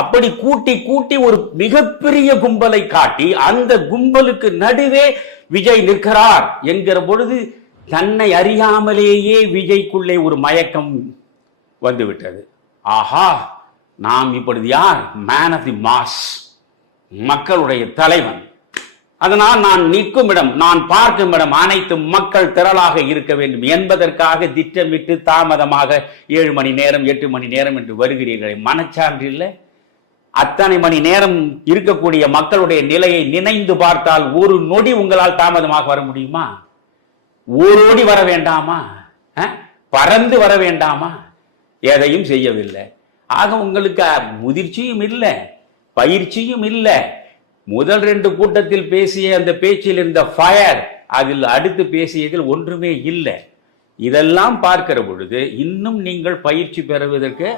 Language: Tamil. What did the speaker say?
அப்படி கூட்டி கூட்டி ஒரு மிகப்பெரிய கும்பலை காட்டி அந்த கும்பலுக்கு நடுவே விஜய் நிற்கிறார் என்கிற பொழுது தன்னை அறியாமலேயே விஜய்க்குள்ளே ஒரு மயக்கம் வந்துவிட்டது. ஆஹா நாம் இப்பொழுது யார்? மேன் ஆஃப் தி மாஸ் மக்களுடைய தலைவன். அதனால் நான் நிற்கும் இடம் நான் பார்க்கும் இடம் அனைத்து மக்கள் திரளாக இருக்க வேண்டும் என்பதற்காக திட்டமிட்டு தாமதமாக ஏழு மணி நேரம் எட்டு மணி நேரம் என்று வருகிறீர்களே. மனச்சான்று இல்லை? அத்தனை மணி நேரம் இருக்கக்கூடிய மக்களுடைய நிலையை நினைந்து பார்த்தால் ஒரு நொடி உங்களால் தாமதமாக வர முடியுமா? ஓடோடி வர வேண்டாமா? பறந்து வர வேண்டாமா? எதையும் செய்யவில்லை. ஆக உங்களுக்கு முதிர்ச்சியும் இல்லை பயிற்சியும் இல்லை. முதல் ரெண்டு கூட்டத்தில் பேசிய அந்த பேச்சில் இருந்த ஃபயர் அதில் அடுத்து பேசியதில் ஒன்றுமே இல்லை. இதெல்லாம் பார்க்கிற பொழுது இன்னும் நீங்கள் பயிற்சி பெறுவதற்கு